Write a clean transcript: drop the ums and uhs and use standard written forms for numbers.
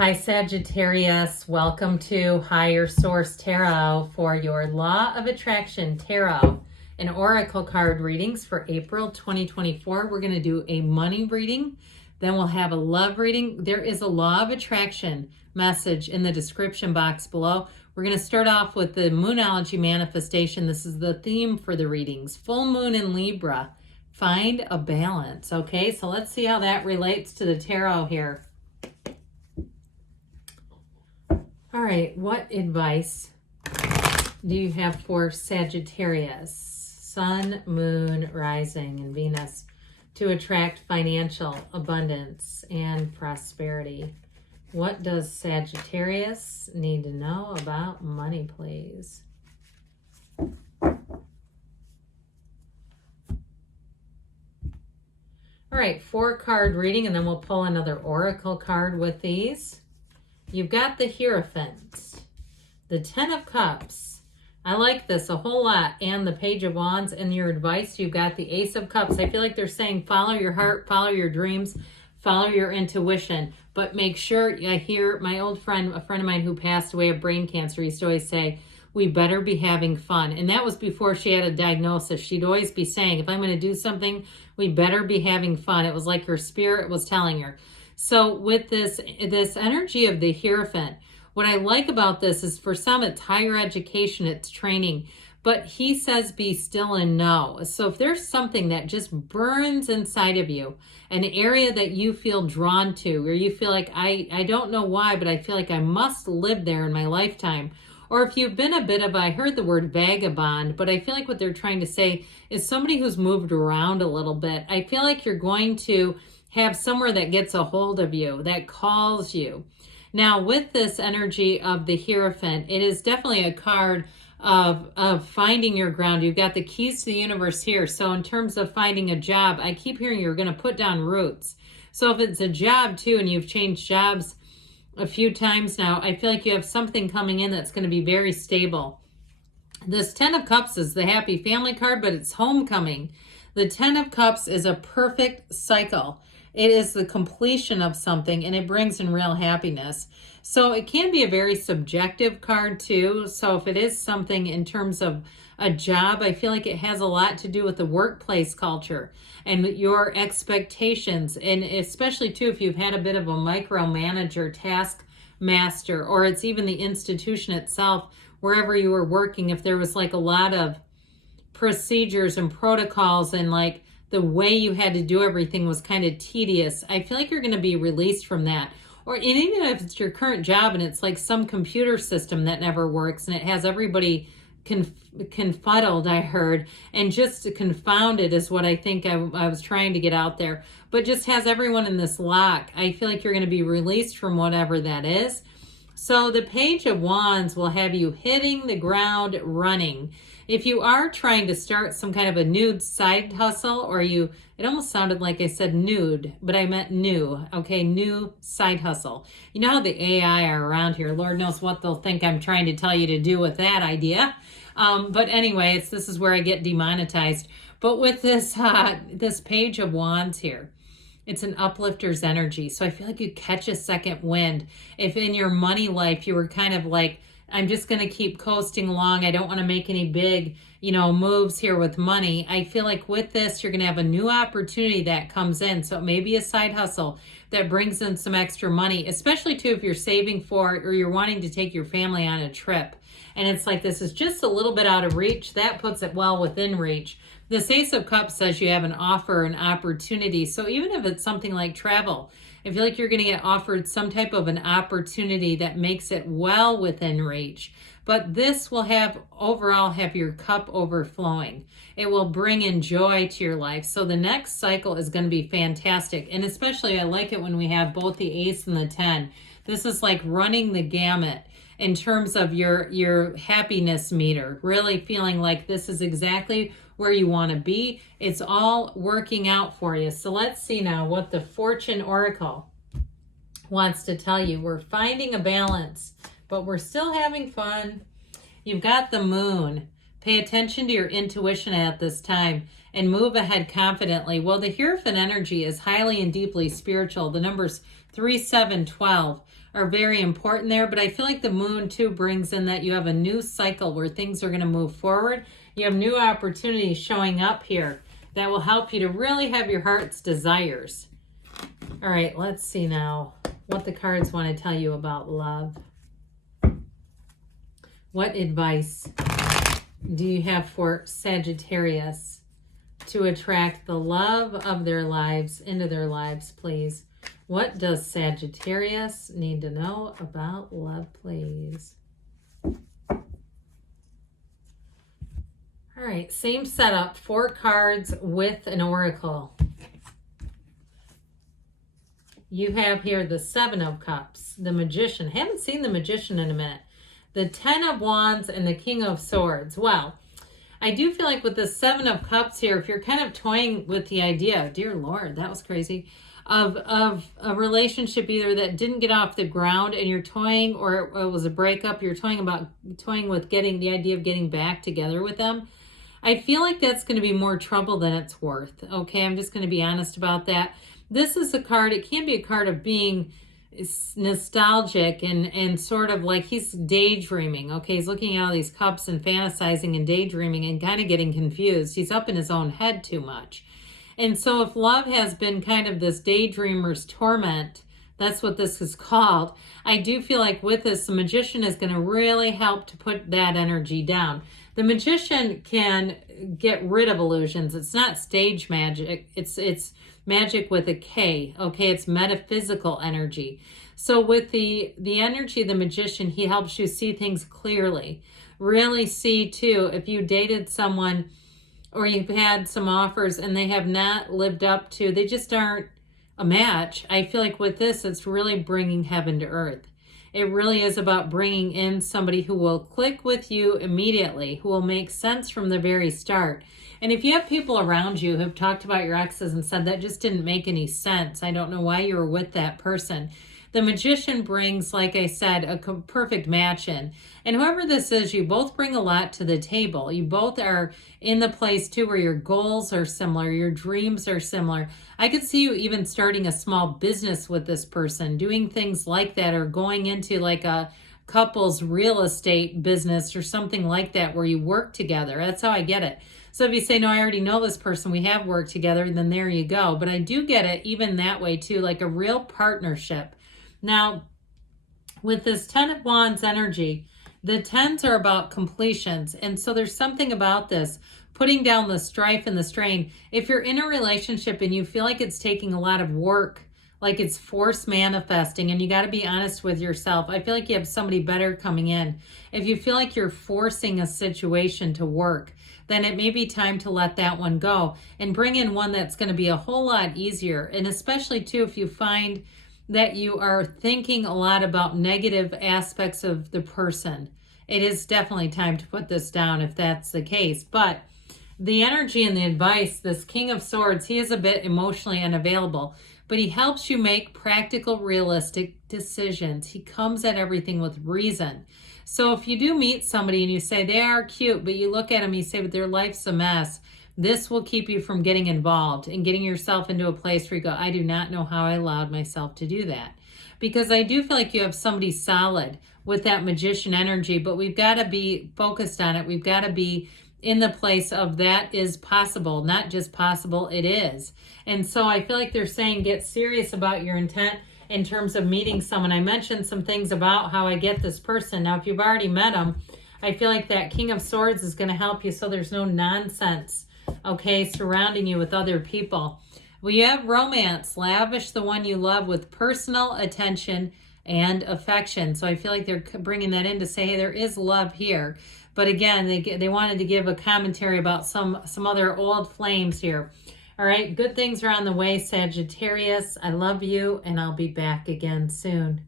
Hi Sagittarius, welcome to Higher Source Tarot for your Law of Attraction Tarot and Oracle card readings for April 2024. We're going to do a money reading, then we'll have a love reading. There is a Law of Attraction message in the description box below. We're going to start off with the Moonology manifestation. This is the theme for the readings. Full moon in Libra. Find a balance. Okay, so let's see how that relates to the tarot here. All right, what advice do you have for Sagittarius, Sun, Moon, Rising, and Venus to attract financial abundance and prosperity? What does Sagittarius need to know about money, please? All right, 4-card reading, and then we'll pull another oracle card with these. You've got the Hierophant, the 10 of Cups. I like this a whole lot. And the Page of Wands. And your advice, you've got the Ace of Cups. I feel like they're saying follow your heart, follow your dreams, follow your intuition. But make sure, I hear my old friend, a friend of mine who passed away of brain cancer, used to always say, we better be having fun. And that was before she had a diagnosis. She'd always be saying, if I'm going to do something, we better be having fun. It was like her spirit was telling her. So with this energy of the Hierophant, what I like about this is for some it's higher education, it's training, but he says be still and know. So if there's something that just burns inside of you, an area that you feel drawn to, or you feel like, I don't know why, but I feel like I must live there in my lifetime. Or if you've been a bit of, I heard the word vagabond, but I feel like what they're trying to say is somebody who's moved around a little bit. I feel like you're going to have somewhere that gets a hold of you, that calls you. Now, with this energy of the Hierophant, it is definitely a card of finding your ground. You've got the keys to the universe here. So in terms of finding a job, I keep hearing you're going to put down roots. So if it's a job too, and you've changed jobs a few times now, I feel like you have something coming in that's going to be very stable. This 10 of Cups is the happy family card, but it's homecoming. The 10 of Cups is a perfect cycle. It is the completion of something, and it brings in real happiness. So it can be a very subjective card too. So if it is something in terms of a job, I feel like it has a lot to do with the workplace culture and your expectations. And especially too, if you've had a bit of a micromanager, taskmaster, or it's even the institution itself, wherever you were working, if there was like a lot of procedures and protocols and like the way you had to do everything was kind of tedious, I feel like you're going to be released from that. Or even if it's your current job and it's like some computer system that never works and it has everybody confuddled, I heard, and just confounded is what I think I was trying to get out there, but just has everyone in this lock. I feel like you're going to be released from whatever that is. So the Page of Wands will have you hitting the ground running. If you are trying to start some kind of a nude side hustle, or it almost sounded like I said nude, but I meant new, okay, new side hustle. You know how the AI are around here. Lord knows what they'll think I'm trying to tell you to do with that idea. But anyway, this is where I get demonetized. But with this, this Page of Wands here, it's an uplifter's energy. So I feel like you catch a second wind. If in your money life, you were kind of like, I'm just going to keep coasting along. I don't want to make any big, moves here with money. I feel like with this, you're going to have a new opportunity that comes in. So it may be a side hustle that brings in some extra money, especially too, if you're saving for it or you're wanting to take your family on a trip. And it's like, this is just a little bit out of reach. That puts it well within reach. This Ace of Cups says you have an offer, an opportunity. So even if it's something like travel, I feel like you're going to get offered some type of an opportunity that makes it well within reach. But this will overall have your cup overflowing. It will bring in joy to your life. So the next cycle is going to be fantastic. And especially I like it when we have both the Ace and the 10. This is like running the gamut in terms of your happiness meter, really feeling like this is exactly where you want to be. It's all working out for you. So let's see now what the Fortune Oracle wants to tell you. We're finding a balance, but we're still having fun. You've got the Moon. Pay attention to your intuition at this time. and move ahead confidently. Well, the Hierophant energy is highly and deeply spiritual. The numbers 3, 7, 12 are very important there, but I feel like the moon too brings in that you have a new cycle where things are going to move forward. You have new opportunities showing up here that will help you to really have your heart's desires. All right, let's see now what the cards want to tell you about love. What advice do you have for Sagittarius to attract the love of their lives into their lives, please? What does Sagittarius need to know about love, please? All right, same setup, 4 cards with an oracle. You have here the 7 of Cups, the Magician. Haven't seen the Magician in a minute. The 10 of Wands and the King of Swords. Well, I do feel like with the 7 of Cups here, if you're kind of toying with the idea, dear Lord, that was crazy, of a relationship either that didn't get off the ground and you're toying, or it was a breakup, you're toying with getting the idea of getting back together with them, I feel like that's going to be more trouble than it's worth. Okay, I'm just going to be honest about that. This is a card, it can be a card of being nostalgic and sort of like he's daydreaming. Okay, he's looking at all these cups and fantasizing and daydreaming and kind of getting confused. He's up in his own head too much. And so if love has been kind of this daydreamer's torment, that's what this is called. I do feel like with this, the Magician is going to really help to put that energy down. The Magician can get rid of illusions. It's not stage magic. It's magic with a K. Okay, it's metaphysical energy. So with the energy of the Magician, he helps you see things clearly. Really see too, if you dated someone or you've had some offers and they have not lived up to, they just aren't a match. I feel like with this, it's really bringing heaven to earth. It really is about bringing in somebody who will click with you immediately, who will make sense from the very start. And if you have people around you who have talked about your exes and said that just didn't make any sense, I don't know why you were with that person, the Magician brings, like I said, a perfect match in. And whoever this is, you both bring a lot to the table. You both are in the place too where your goals are similar, your dreams are similar. I could see you even starting a small business with this person, doing things like that, or going into like a couple's real estate business or something like that where you work together. That's how I get it. So if you say, no, I already know this person, we have worked together, then there you go. But I do get it even that way too, like a real partnership. Now, with this 10 of Wands energy, the 10s are about completions. And so there's something about this, putting down the strife and the strain. If you're in a relationship and you feel like it's taking a lot of work, like it's force manifesting, and you got to be honest with yourself, I feel like you have somebody better coming in. If you feel like you're forcing a situation to work, then it may be time to let that one go and bring in one that's going to be a whole lot easier. And especially too, if you find that you are thinking a lot about negative aspects of the person, it is definitely time to put this down if that's the case. But the energy and the advice, this King of Swords, he is a bit emotionally unavailable, but he helps you make practical, realistic decisions. He comes at everything with reason. So if you do meet somebody and you say they are cute, but you look at them, you say, but their life's a mess, this will keep you from getting involved and getting yourself into a place where you go, I do not know how I allowed myself to do that. Because I do feel like you have somebody solid with that Magician energy, but we've got to be focused on it. We've got to be in the place of that is possible, not just possible, it is. And so I feel like they're saying get serious about your intent in terms of meeting someone. I mentioned some things about how I get this person. Now, if you've already met them, I feel like that King of Swords is going to help you so there's no nonsense, okay, surrounding you with other people. Well, you have romance. Lavish the one you love with personal attention and affection. So I feel like they're bringing that in to say, hey, there is love here. But again, they wanted to give a commentary about some other old flames here. All right, good things are on the way, Sagittarius. I love you, and I'll be back again soon.